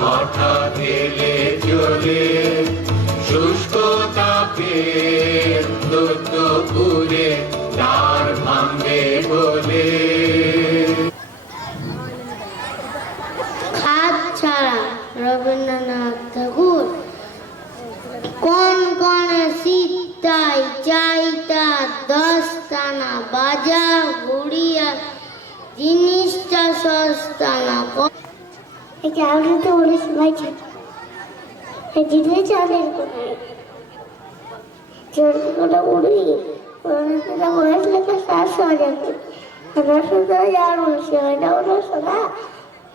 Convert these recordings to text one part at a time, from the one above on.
হঠাৎ এলে চলে শুষ্ক তাপে পুরে তার ভাঙবে বলে। খাদ ছাড়া রবীন্দ্রনাথ ঠাকুর কোন কোন শীতাই চাইতা দস্তানা বাজার গুড়িয়া জিনিসটা সস্তানা। আমি তো বলে শোনাইছি জিনিস চালের কোথায় উড়ি বয়স লেখা 700,000 আর বলছে ওইটা ওরা শোনা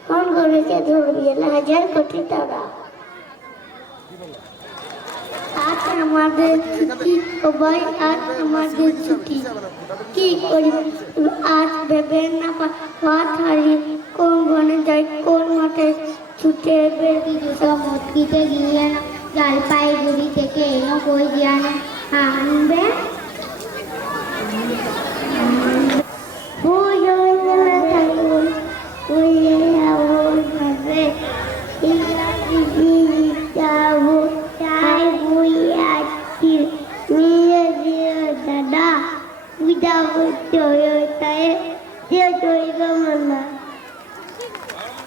ফোন করেছে ধরবি 1,000 কোটি টাকা। আজ আমাদের ছুটি সবাই, আজ আমাদের ছুটি কি করি আজ ভেবে না পথ হারিয়ে কোন বনে যাই কোন মাঠে ছুটে বেরিয়ে সব মটকিতে গিয়ে জলপাইগুড়ি থেকে এলো বই দিয়ে আনবে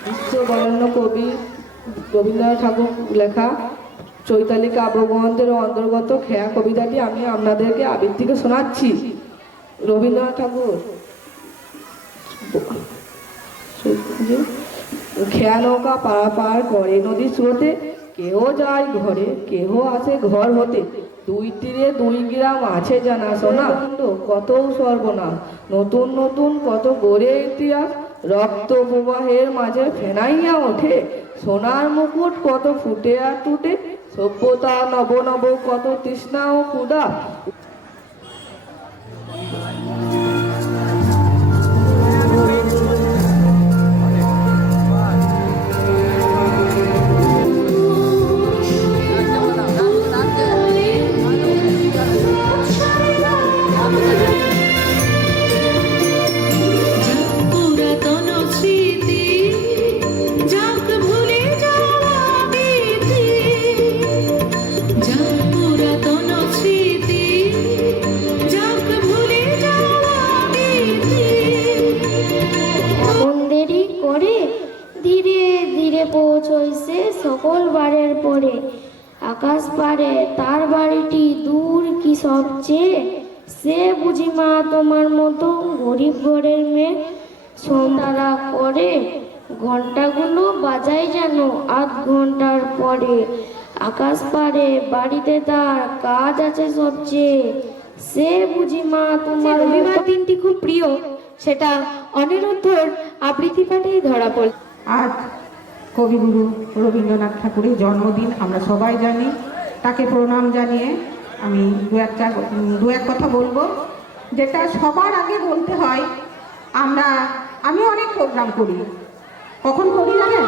বিশ্ববরেণ্য কবি রবীন্দ্রনাথ ঠাকুর লেখা চৈতালি কাব্যগ্রন্থের অন্তর্গত খেয়া কবিতাটি আমি আপনাদেরকে আবৃত্তিকে শোনাচ্ছি। রবীন্দ্রনাথ ঠাকুর খেয়া নৌকা পারাপার করে নদীর স্রোতে, কেহ যায় ঘরে কেহ আসে ঘর হতে, দুই তীরে 2 গ্রাম আছে জানা শোনা, কত সর্বনাশ নতুন নতুন কত গড়ে ইতিহাস, রক্ত প্রবাহের মাঝে ফেনাইয়া ওঠে, সোনার মুকুট কত ফুটে আর টুটে, সভ্যতা নব নব কত তৃষ্ণা ও ক্ষুধা। পৌঁছইছে সকল বারের পরে, আকাশ পারে তার বাড়িটি দূর কি সবচেয়ে, সে বুঝি মা তোমার মতো গরিব ঘরের মেয়ে, সন্ধ্যারা করে ঘন্টাগুলো বাজায় যেন 8 ঘন্টার পরে, আকাশ পারে বাড়িতে তার কাজ আছে সবচেয়ে, সে বুঝি মা তোমার। রবিবার দিনটি খুব প্রিয়, সেটা অনিরুদ্ধর আবৃত্তি পাঠেই ধরা পড়ল। আজ কবিগুরু রবীন্দ্রনাথ ঠাকুরের জন্মদিন, আমরা সবাই জানি। তাকে প্রণাম জানিয়ে আমি দু এক কথা বলবো, যেটা সবার আগে বলতে হয়। আমি অনেক প্রোগ্রাম করি, কখন করি জানেন?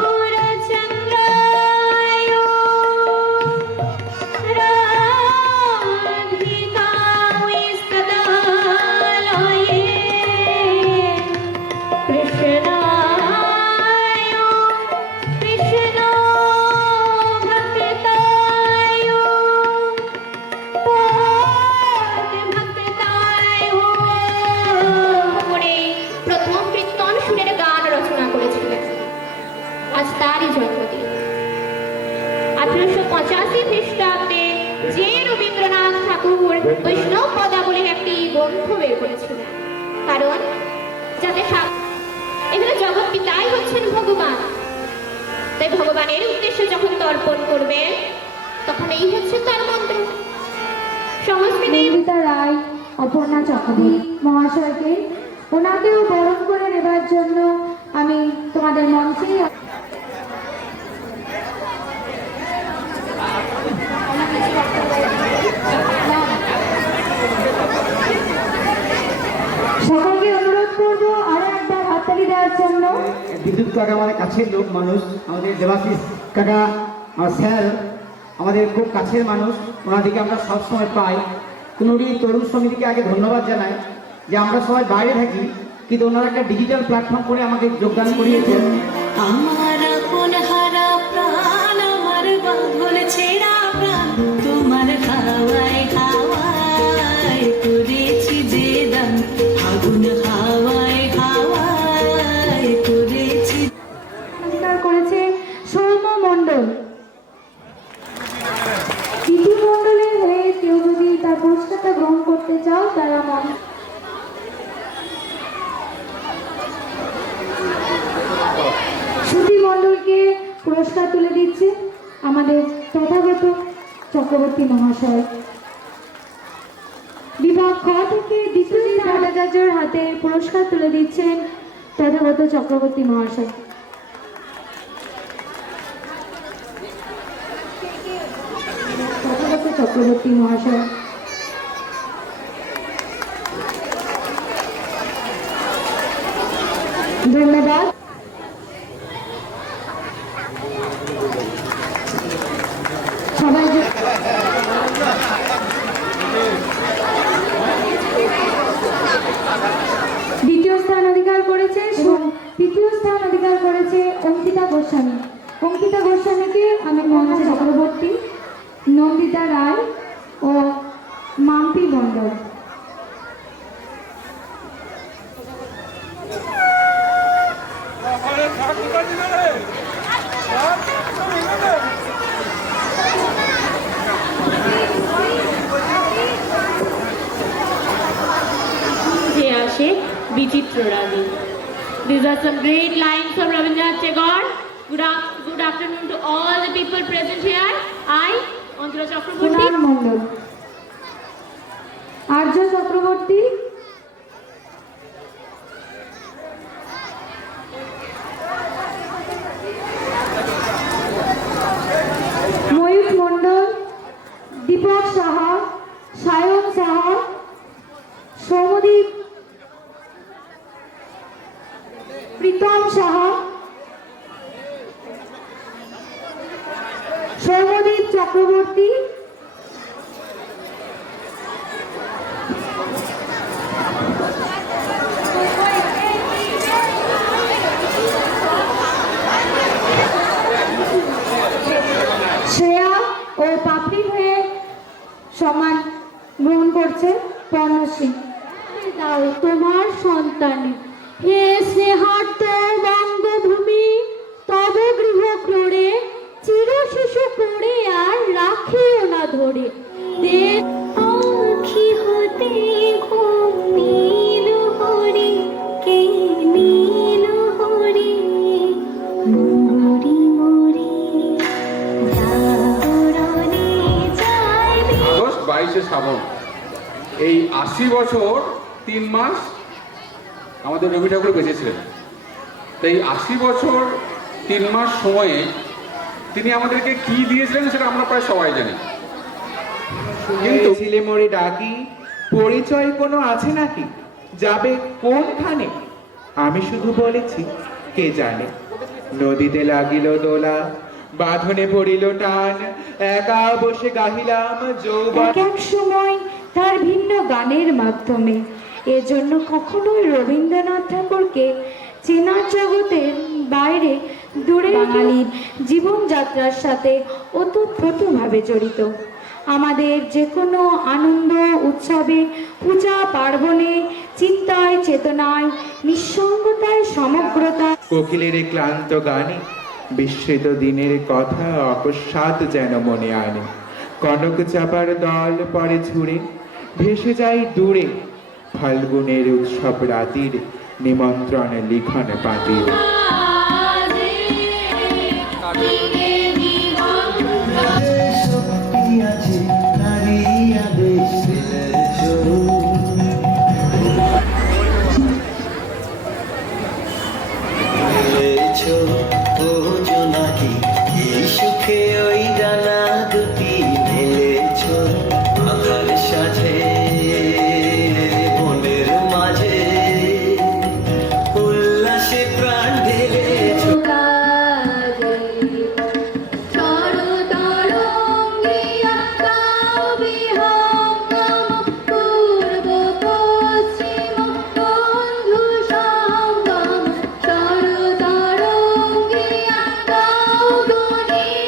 তারই জন্মদিন 1885 খ্রিস্টাব্দে যে রবীন্দ্রনাথ ঠাকুর বৈষ্ণব পদাবলীর একটি গ্রন্থ বের করেছিলেন, কারণ যাতে এখানে জগৎ পিতাই হচ্ছেন ভগবান, তাই ভগবানের উদ্দেশ্যে যখন তর্পণ করবে তখন এই হচ্ছে তার মন্ত্র। সংস্কৃতি রায়, অপর্ণা চক্রবর্তী মহাশয়কে ওনাকেও বরণ করে নেবার জন্য আমি তোমাদের মঞ্চে সকলকে অনুরোধ করবো আরো একবার হাততালি দেওয়ার জন্য। বিদ্যুৎ কাকা আমাদের কাছের লোক মানুষ, আমাদের দেবাশিস কাকা আমার স্যার আমাদের খুব কাছের মানুষ, ওনাদিকে আমরা সবসময় পাই। কুনুরি তরুণ সমিতিকে আগে ধন্যবাদ জানাই যে আমরা সবাই বাইরে থাকি, কিন্তু ওনারা একটা ডিজিটাল প্ল্যাটফর্ম করে আমাকে যোগদান করিয়েছেন। আমার কোন হারা সকলকে পুরস্কার তুলে দিচ্ছে আমাদের তথাগত চক্রবর্তী মহাশয়। বিভাগ খ থেকে বিশ্বজিৎ ভট্টাচার্যের হাতে পুরস্কার তুলে দিচ্ছেন তথাগত চক্রবর্তী মহাশয়। তথাগত চক্রবর্তী মহাশয়। ধন্যবাদ। সবাই দ্বিতীয় স্থান অধিকার করেছে এবং তৃতীয় স্থান অধিকার করেছে অঙ্কিতা গোস্বামী। অঙ্কিতা গোস্বামীকে আমি মঞ্চে চক্রবর্তী, নন্দিতা রায় ও মাম্পি মণ্ডল। Bichitra Rani. These are some great lines from Rabindranath Tagore. Good afternoon to all the people present here. I, Antara Chakraborty. Kunal মণ্ডল, আর্য চক্রবর্তী, ময়ূর মণ্ডল, দীপক সাহা, সায়ন সাহা, সৌমদীপ, প্রীতম সাহা, সৌমদীপ চক্রবর্তী, শ্রেয়া ও পাপড়ি হয়ে সম্মান গ্রহণ করছে পর্ণশ্রী। দাও তোমার সন্তান, হে স্নেহার্ত বঙ্গভূমি, তব গৃহ ক্রোড়ে চির শিশু করে আর রাখিও না ধরে। আখি হতে ঘুমিল হরি, কে নীল হরি, মরি মরি জাগরণে যাইবে। আগস্ট 22শে শ্রাবণ, এই 80 বছর 3 মাস আমাদের রবি ঠাকুর বেঁচেছিলেন। তাই 80 বছর 3 মাস সময়ে তিনি আমাদেরকে কি দিয়েছিলেন সেটা আমরা প্রায় সবাই জানি। কিন্তু ছিলে মরে ডাকি, পরিচয় কোনো আছে নাকি, যাবে কোনখানে? আমি শুধু বলেছি কে জানে। নদীতে লাগিল দোলা, বাঁধনে পড়িল টান, একা বসে গাহিলাম যৌবন। এক এক সময় তার ভিন্ন গানের মাধ্যমে। এজন্য কখনোই রবীন্দ্রনাথ ঠাকুরকে চেনার জগতের বাইরে দূরে বাঙালির জীবনযাত্রার সাথে ওতপ্রোতভাবে জড়িত। আমাদের যে কোনো আনন্দ উৎসবে, পূজা পার্বণে, চিন্তায় চেতনায়, নিঃসঙ্গতায় সমগ্রতা। কোকিলের এই ক্লান্ত গানে বিস্মৃত দিনের কথা অকস্মাৎ যেন মনে আনে। কনক চাপার দল পরে ঝুড়ে ভেসে যায় দূরে, ফাল্গুনের উৎসব রাতির নিমন্ত্রণ লিখন পাতির। সুখে ওই ডানা দুটি ঢেলেছ আধার সাথে বনের মাঝে, উল্লাসে প্রাণ ঢেলেছ।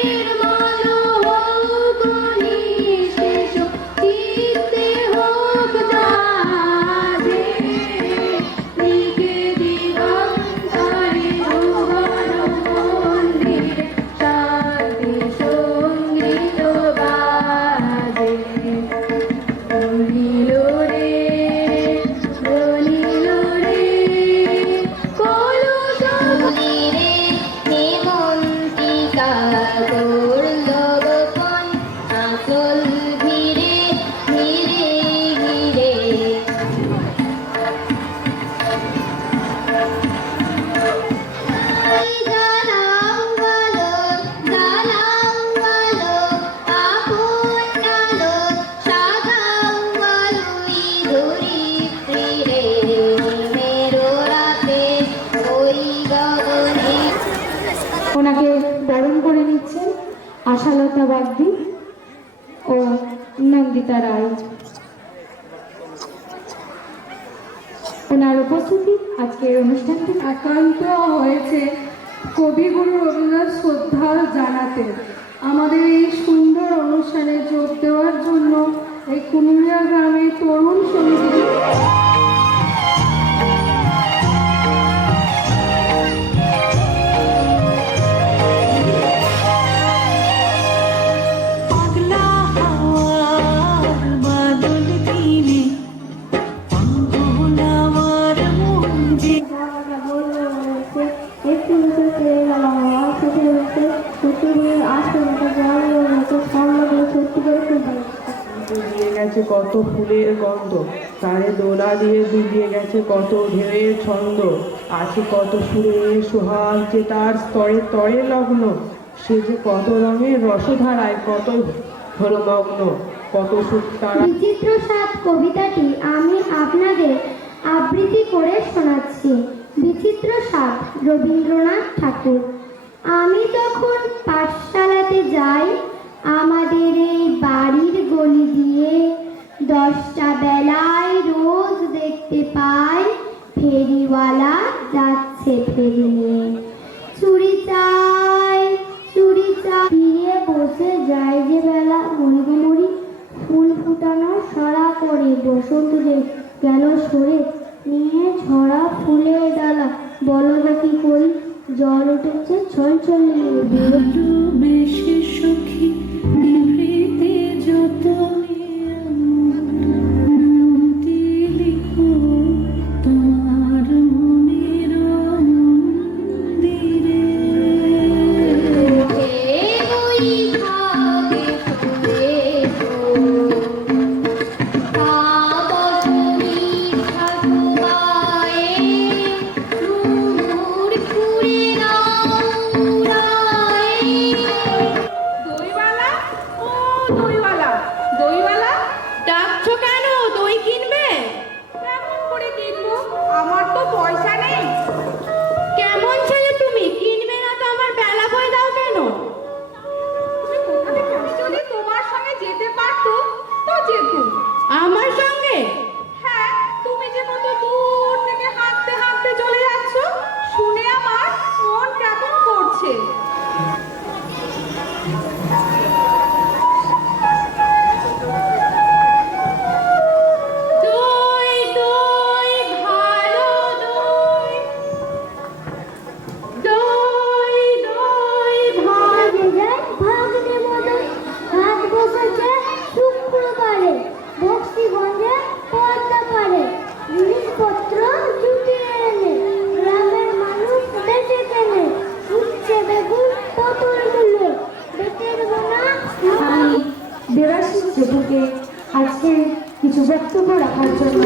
নির্মল করল গোপন আঁচল ঘিরে ঘিরে ঘিরে দালাও আলো আপন আলো সাগাও আলোই ধরিত্রী রে মেরো রাতে ওই গগনে। ওনাকে বরণ করে নিচ্ছেন আশালতা বাগদি ও নন্দিতা রায়। ওনার উপস্থিতি আজকের অনুষ্ঠানটি একান্ত হয়েছে কবিগুরু রবীন্দ্রনাথ শ্রদ্ধা জানাতে। আমাদের এই সুন্দর অনুষ্ঠানে যোগ দেওয়ার জন্য এই কুমিল্লা গ্রামের তরুণ সমিতি ডুবিয়ে গেছে কত ফুলের গন্ধ, তারে দোলা দিয়ে ডুবিয়ে গেছে কত ঢেউয়ের ছন্দ, আছে কত সুরে সোহাগ যে তার স্তরে তরে লগ্ন, সে যে কত রঙের রসধারায় কত হলো মগ্ন, কত সুখ তারা। বিচিত্র স্বাদ কবিতাটি আমি আপনাদের আবৃত্তি করে শোনাচ্ছি। বিচিত্র স্বাদ রবীন্দ্রনাথ ঠাকুর। আমি তখন পাঠশালাতে যাই, আমাদের এই বাড়ির গলি দিয়ে 10টা বেলায় রোজ দেখতে পাই ফেরিওয়ালা যাচ্ছে ফেরি নিয়ে। চুরি চাই ফিরে বসে যায় যে বেলা, মরিগুমরি ফুল ফুটানো সরা করে বসন্ত যে গেল সরে নিয়ে ঝরা ফুলের ডালা, বলো গো কি করি জল উঠেছে ছল ছলে। বেশি সুখী নিভৃতে যত তোমার মনের মন্দিরে ওই ভাবে ফুলে কাবনি ঠাকুরায়ে নূর ফুরে রায়ে। দইওয়ালা, ও দইওয়ালা, দইওয়ালা ডাকছো কেন? দই কিনবে? কেমন করে কিনবো? আমার তো পয়সা নেই। কেমন ছেলে তুমি, কিনবে না তো আমার বেলা বই দাও কেন? আমি যদি তোমার সঙ্গে যেতে পারতো তো যেতুম। আমার সঙ্গে? হ্যাঁ, তুমি যে কত দূর থেকে হাঁটতে হাঁটতে চলে যাচ্ছ, শুনে আমার মন কেমন করছে। দই দই ভালো দই, দই দই ভালো। ভাগে যায় ভাগনে মদন, হাত বসেছে শুক্রবারে, বক্সিগঞ্জে পদ্মা পারে, জিনিসপত্র জুটিয়ে এনে গ্রামের মানুষ বেঁচে কেনে, উচ্ছে বেগুন পটল মূল্য বেটের বোনা। আমি দেবাশিস জেঠুকে আজকে কিছু বক্তব্য রাখার জন্য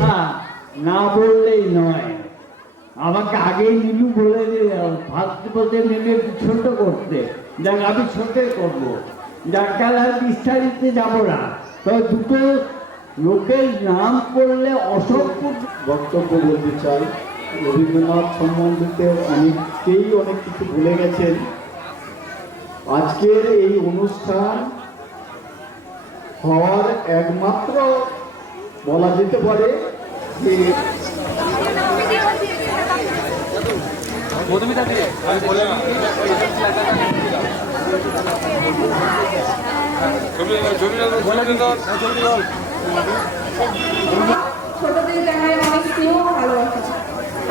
হ্যাঁ, না বললেই নয়, আমাকে আগেই নীলু বলে ভাবতে বলতে নেমে ছোট করতে, যাক আমি ছোটই করবো, যার কাল আর বিস্তারিতে যাবো না। তো দুটো লোকের নাম করলে অসংখ্য বক্তব্য বলতে চাই। রবীন্দ্রনাথ সম্বন্ধে অনেকেই অনেক কিছু ভুলে গেছেন। আজকের এই অনুষ্ঠান হওয়ার একমাত্র বলা যেতে পারে যে ছোটদের জানায় অনেক স্নেহ ভালোবাসা।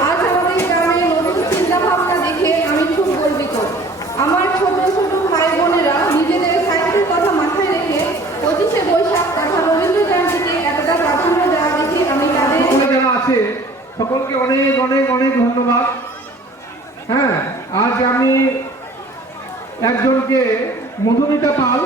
আজ আমাদের গ্রামে নতুন চিন্তা ভাবনা দেখে আমি খুব গর্বিত। আমার ছোট ছোট ভাই সকলকে অনেক অনেক অনেক ধন্যবাদ। হ্যাঁ, আজ আমি একজনকে মধুমিতা পাল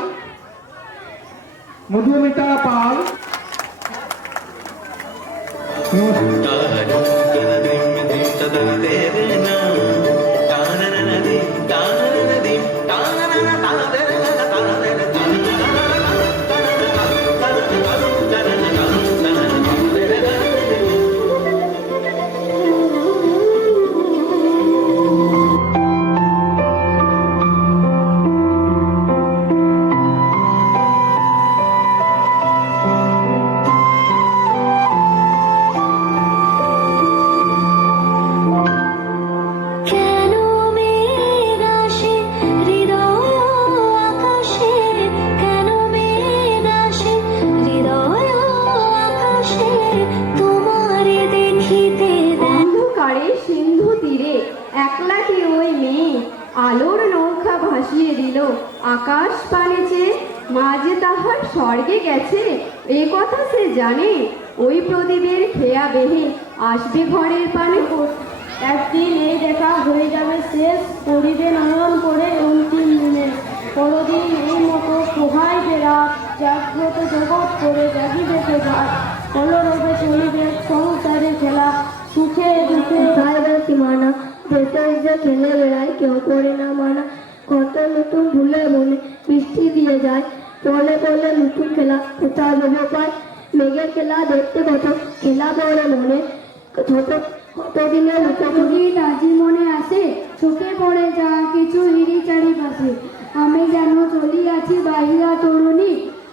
কেন মেঘ আসে হৃদয় আকাশে, কেন মেঘ আসে হৃদয় আকাশে, তোমারে দেখিতে অন্ধকারে সিন্ধু তীরে একলাটি ওই মেয়ে আলোর নৌকা ভাসিয়ে দিল আকাশ পানে চেয়ে। মাঝে তাহার স্বর্গে গেছে এ কথা সে জানে, ওই প্রদীপের খেয়া বেহে আসবে ঘরের পানে। একদিন এই দেখা হয়ে যাবে শেষ, পড়িবে নয়ন করে অন্তিম দিনে। পরদিন এই মতো পোহায় বেড়া, জাগ্রত জগৎ করে জাগিবে ঘাট, কলরবে চলিবে সংসারে খেলা, সুখে দুঃখে সীমানা দেশে যে খেলে বেড়ায় কেউ করে না মানা। কত নতুন ভুলে মনে বৃষ্টি দিয়ে যায়, পলে পলে নতুন খেলা কোথায় ভেবে পায়। মেঘের খেলা দেখতে কত খেলা পড়ে মনে, ছোট কতদিনের লুকোচুরি আজি মনে আসে, চোখে পড়ে যা কিছু হিরি চারিপাশে। আমি যেন চলিয়াছি বাহিরা তরুণী,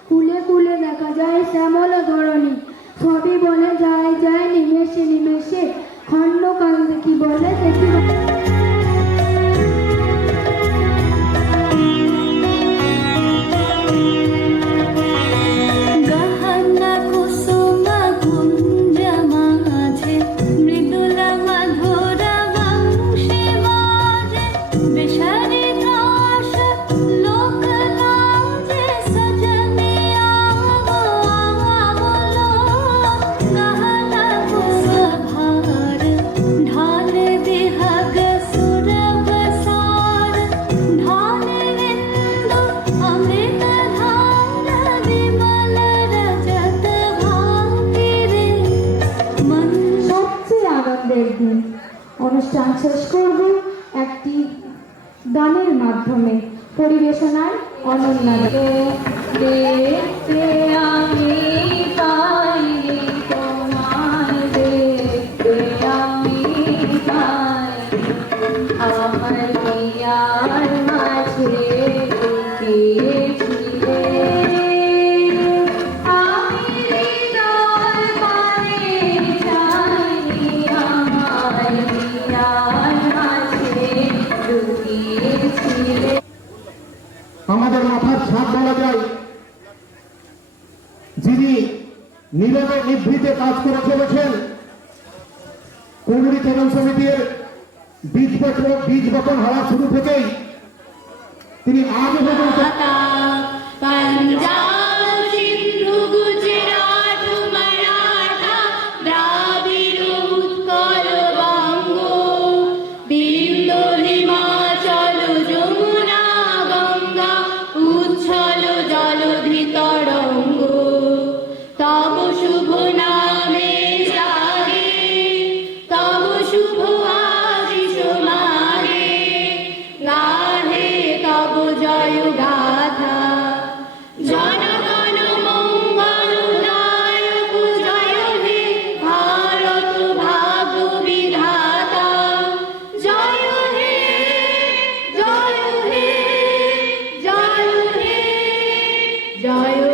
কুলে কুলে দেখা যায় শ্যামল ধরণী। সবই বলে যায় যায় নিমেষে নিমেষে, খণ্ড কাল দেখি বলে দেখি। গহনা কুসুম কুঞ্জ মাঝে, মৃদুলা মধুর বংশী বাজে, বিষারি ত্রাস লোক লাজে, সজনে आवो आवलो। গহনা কুসুভার ঢাল বিহগ সুরভ সার, ঢাল বিন্দু অমৃত ধার, বিমল রজত ভাতি রে মন। সবচেয়ে আনন্দের দিন। অনুষ্ঠান শেষ করব একটি গানের মাধ্যমে, পরিবেশনায় অনন্যা। দেখতে আমি পাইনি তোমায়, দেখতে আমি পাইনি, আমার হিয়ার মাঝে লুকিয়েছিলে। আমি হৃদয় পানে চাইনি, আমার হিয়ার মাঝে লুকিয়েছিলে। আমাদের মাথার ছাদ বলা যায়, যিনি নীরবে নিভৃতে কাজ করে চলেছেন। কুমড়ি তরুণ সমিতির বীজ বপন হওয়া শুরু থেকেই তিনি আজ পর্যন্ত पंजाब सिंधु गुजरात मराठा द्राविड़ उत्कल बंग, बिंद हिमाचल যমুনা গঙ্গা, উচ্ছল জলধি তরঙ্গ, তব শুভ নামে জাগে, তব শুভ আশিস মাগে, গাহে তব জয় গাথা। জনগণ মঙ্গল দায়ক জয় হে ভারত ভাগ্য বিধাতা, জয় হে জয় হে জয় হে জয়